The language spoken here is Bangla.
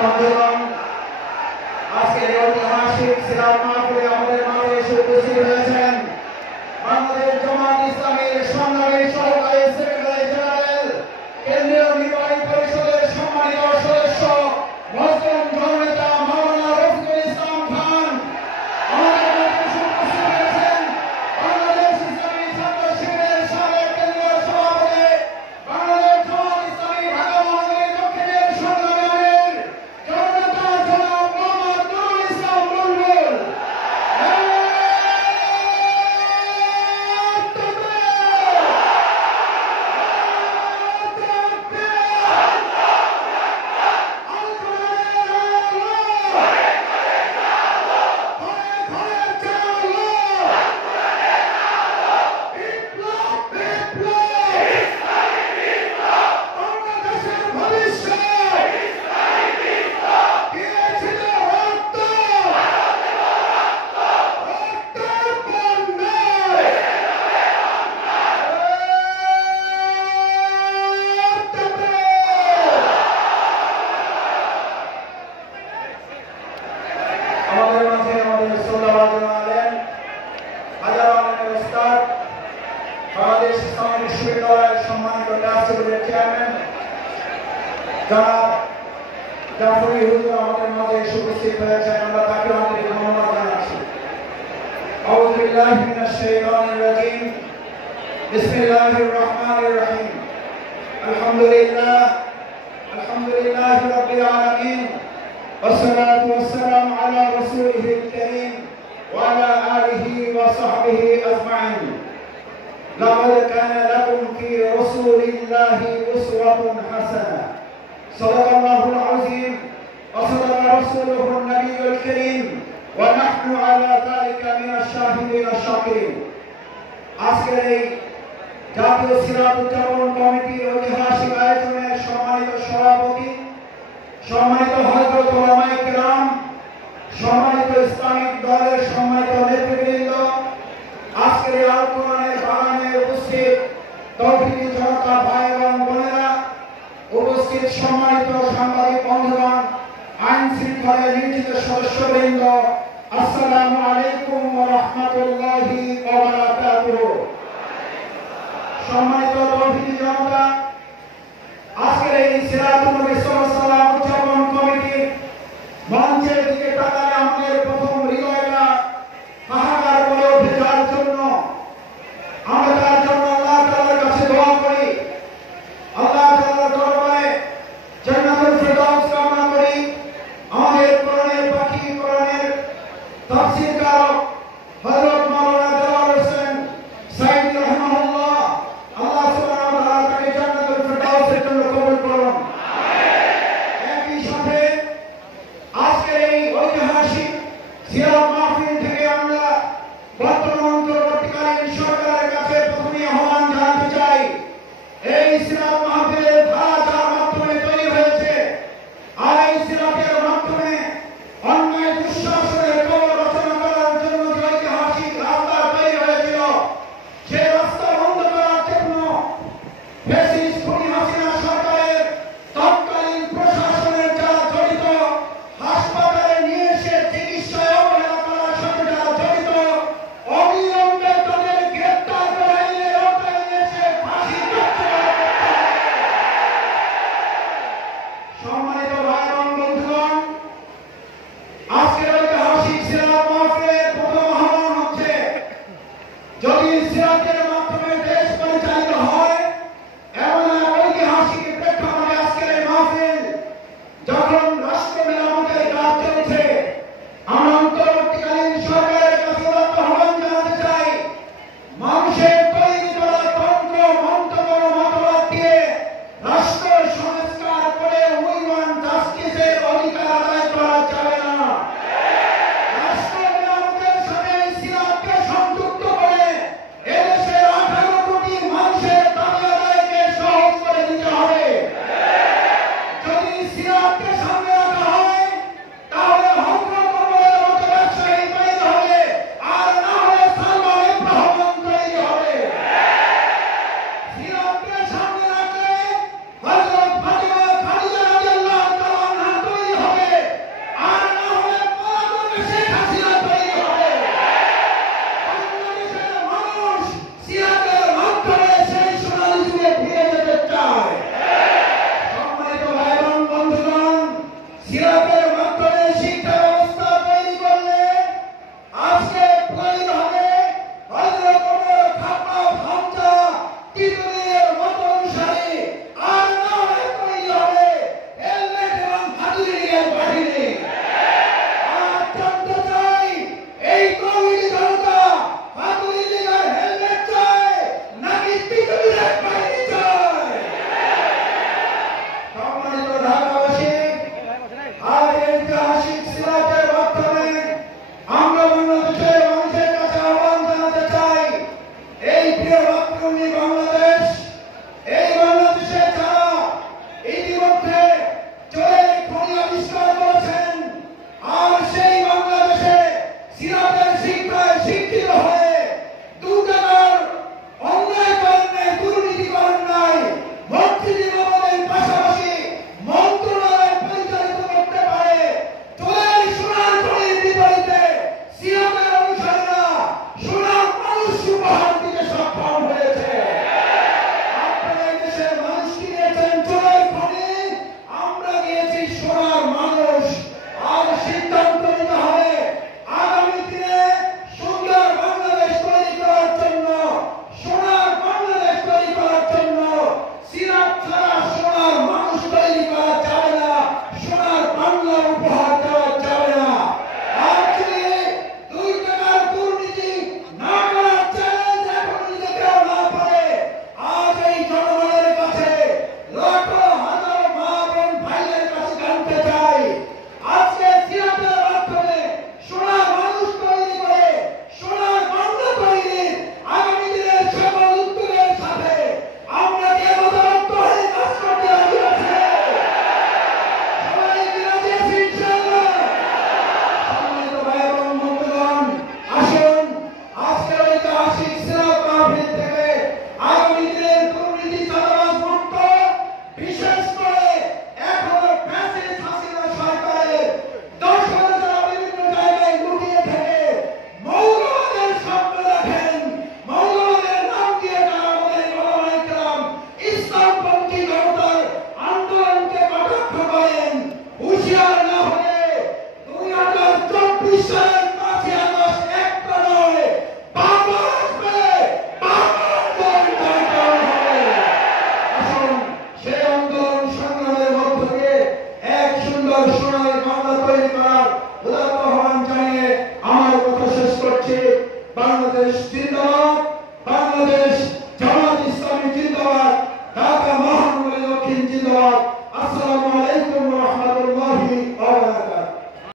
বন্ধুগণ, আজকের এই ঐতিহাসিক সিরাত মাহফিলে আমাদের মাঝে এসে উপস্থিত হয়েছেন বাংলাদেশ জামাত ইসলামীর সংগ্রামী সহকারী সেক্রেটারি জেনারেল, কেন্দ্রীয় নির্বাহী পরিষদের সম্মানিত সদস্য মুসলিম জননেতা মাওলানা রফিকুল ইসলাম খান। আমাদের মাঝে উপস্থিত হয়েছেন বাংলাদেশ ইসলামী ছাত্র শিবিরের সাবেক কেন্দ্রীয় সভাপতি, বাংলাদেশ জামাত ইসলামী ঢাকা মহানগরী দক্ষিণের সংগ্রামী আমির জননেতা জনাব মোহাম্মদ নুরুল ইসলাম বুলবুল। আমাদের মাঝে আমাদের শ্রদ্ধাভাজন আলেম হাজার আলমের ওস্তাদ, বাংলাদেশ ইসলামী বিশ্ববিদ্যালয়ের সম্মানিত ট্রাস্টিবোর্ডের চেয়ারম্যান জনাব জাফরি হুজুর আমাদের মাঝে এসে উপস্থিত হয়েছেন। আমরা তাকে আন্তরিক ধন্যবাদ জানাচ্ছি। আউযু বিল্লাহি মিনাশ শাইতানির রাজীম। বিসমিল্লাহির রহমানির রহিম। আলহামদুলিল্লাহি রাব্বিল আলামিন। والصلاة والسلام على رسوله الكريم وعلى آله وصحبه أجمعين. لقد كان لكم في رسول الله أسوة حسنة. صدق الله العظيم وصدق رسوله النبي الكريم ونحن على ذلك من الشاهدين الشاكرين. আজকের এই জাতীয় সিরাত উদযাপন কমিটির ঐতিহাসিক আয়োজনের সম্মানিত সভাপতি, সম্মানিত হযরত উলামায়ে কিরাম, সম্মানিত ইসলামিক দলের সম্মানিত নেতৃবৃন্দ, আজকের এই আল কোরআনের বাগানে উপস্থিত তৌহিদি জনতা ভাই এবং বোনেরা, উপস্থিত সম্মানিত সাংবাদিক বন্ধুগণ, আইন শৃঙ্খলায় নিয়োজিত সদস্যবৃন্দ, আসসালামু আলাইকুম ওয়া রাহমাতুল্লাহি ওয়া বারাকাতুহু। সম্মানিত তৌহিদি জনতা, আজকের এই সিরাতুন নবী সাল্লাল্লাহু আলাইহি উদযাপন কমিটির মঞ্চের দিকে তাকালে আমাদের প্রথম হৃদয়টা হাহাকার করে ওঠে, যার জন্য আমরা তার জন্য আল্লাহ তাআলার কাছে দোয়া করি, আল্লাহ তাআলার দরবারে জান্নাতুল ফিরদাউস কামনা করি। আমাদের কোরআনের পাখি, কোরআনের তাফসীরকার হযরত মাওলানা দেওয়ার হোসেন সাইদি রাহিমাহুল্লাহ, আল্লাহ সুবহানাহু ওয়া তাআলা তাকে জান্নাতুল ফিরদাউসের জন্য কবুল করুন। একই সাথে আজকের এই ঐতিহাসিক সিরাত মাহফিল থেকে আমরা বর্তমান অন্তর্বর্তীকালীন সরকারের কাছে প্রথমেই আহ্বান জানাতে চাই, এই সিরাত মাহফিলের ধারা যার মাধ্যমে তৈরি হয়েছে, আর এই সিরাতের মাধ্যমে অন্যায় দুঃশাসনের কবর রচনা করার জন্য যে ঐতিহাসিক রাস্তা তৈরি হয়েছিল, সে রাস্তা বন্ধ করার জন্য ফ্যাসিস্ট খুনি হাসিনা সরকারের তৎকালীন প্রশাসনের যারা জড়িত, হাসপাতালে নিয়ে এসে চিকিৎসায় অবহেলা করার সাথে যারা জড়িত, অবিলম্বে তাদের গ্রেফতার করে আইনের আওতায় নিয়ে এসে ফাঁসি কার্যকর করতে হবে। সম্মানিত ভাই এবং বন্ধুগণ, আজকের ঐতিহাসিক সিরাত মাহফিলের প্রথম আহ্বান হচ্ছে, যদি সিরাতের মাধ্যমে দেশ পরিচালিত হয়, এমন এক ঐতিহাসিক প্রেক্ষাপটে আজকের এই মাহফিল, যখন রাষ্ট্র মেরামতের কাজ চলছে, আমরা অন্তর্বর্তীকালীন সরকারের কাছে আহ্বান জানাতে চাই, মানুষের তৈরি করা তন্ত্র মন্ত্র মতবাদ দিয়ে রাষ্ট্র সংস্কার করে উইমান জাস্টিসের অধিকার আদায় করা যাবে না। রাষ্ট্র মেরামতের সাথে এই সিরাতকে সংযুক্ত করে এদেশের 18 কোটি মানুষের দাবি আদায়কে সহজ করে দিতে হবে। যদি সিরাতকে সিরাতের মাধ্যমে শিক্ষা ব্যবস্থা তৈরি করলে আজকে প্রয়োজন হবে হযরত ওমর খাত্তাব হামজা তিতুমিরের মত অনুসারী, আর না হলে তৈরি হবে হেলমেট এবং হাতুড়ির বাহিনী। আর জানতে চাই এই তৌহিদি জনতা হাতুড়ি লীগের হেলমেট চায় নাকি তিতুমিরের বাহিনী চায়? সম্মানিত ঢাকাবাসী, আর ঐতিহাসিক সিরাতের মাধ্যমে আমরা বাংলাদেশের মানুষের কাছে আহ্বান জানাতে চাই, এই প্রিয় মাতৃভূমি বাংলাদেশ, এই বাংলাদেশে যারা ইতিমধ্যে চোরের খনি আবিষ্কার করেছেন, আর সেই বাংলাদেশে সিরাতের শিক্ষায় শিক্ষিত হয়ে দু টাকার অন্যায় করেন নাই, দুর্নীতি করেন নাই, মসজিদ ইমামদের পাশাপাশি মন্ত্রণালয় পরিচালিত করতে পারে, চোরের সোনার খনির বিপরীতে সিরাতের অনুসারীরা সোনার মানুষ উপহার দিতে সক্ষম হয়েছে। আপনারা এই দেশের মানুষ দিয়েছেন চোরের খনি, আমরা দিয়েছি সোনার মানুষ। আর সিদ্ধান্ত নিতে হবে আগামী দিনে সুন্দর বাংলাদেশ তৈরি করার জন্য, সোনার বাংলাদেশ তৈরি করার জন্য সিরাত ছাড়া সোনার মানুষ তৈরি করা যাবে না, সোনার বাংলা উপহার দেওয়া যাবে না। আর যদি 2 টাকার দুর্নীতি না করার চ্যালেঞ্জ এখন যদি কেউ না পারে, আজ এই জনগণের কাছে লাখো হাজার মা বোন ভাইয়ের কাছে জানতে চাই, আজকে সিরাতের মাধ্যমে সোনার মানুষ তৈরি করে সোনার বাংলা তৈরি আগামী দিনের সকল উদ্যোগের সাথে আমরা কি ঐক্যবদ্ধ হয়ে কাজ করতে রাজি আছি? সবাই কি রাজি আছি ইনশাআল্লাহ? সম্মানিত ভাই এবং বন্ধুগণ, আসুন আজকের ঐতিহাসিক সিরাত মাহফিল থেকে আগামী দিনের দুর্নীতি চাঁদাবাজ মুক্ত, বিশেষ করে এখনো ফ্যাসিস্ট হাসিনা সরকারের দর্শনে যারা বিভিন্ন জায়গায় লুকিয়ে থেকে মৌলবাদের স্বপ্ন দেখেন, মৌলবাদের নাম দিয়ে তারা আমাদের ওলামায়ে কেরাম ইসলামপন্থী জনতার আন্দোলনকে কটাক্ষ করেন। হুঁশিয়ার না হলে 2024 সালের 5ই আগস্ট একটা নয়, বারবার আসবে, বারবার আন্দোলন জনগণ হবে। আসুন সেই আন্দোলন সংগ্রামের মধ্য দিয়ে এক সুন্দর সোনালী বাংলা তৈরি করার উদাত্ত আহ্বান জানিয়ে আমার কথা শেষ করছি। বাংলাদেশ জিন্দাবাদ, বাংলাদেশ জামাত ইসলামী জিন্দাবাদ, ঢাকা মহানগরী দক্ষিণ জিন্দাবাদ। আসসালামু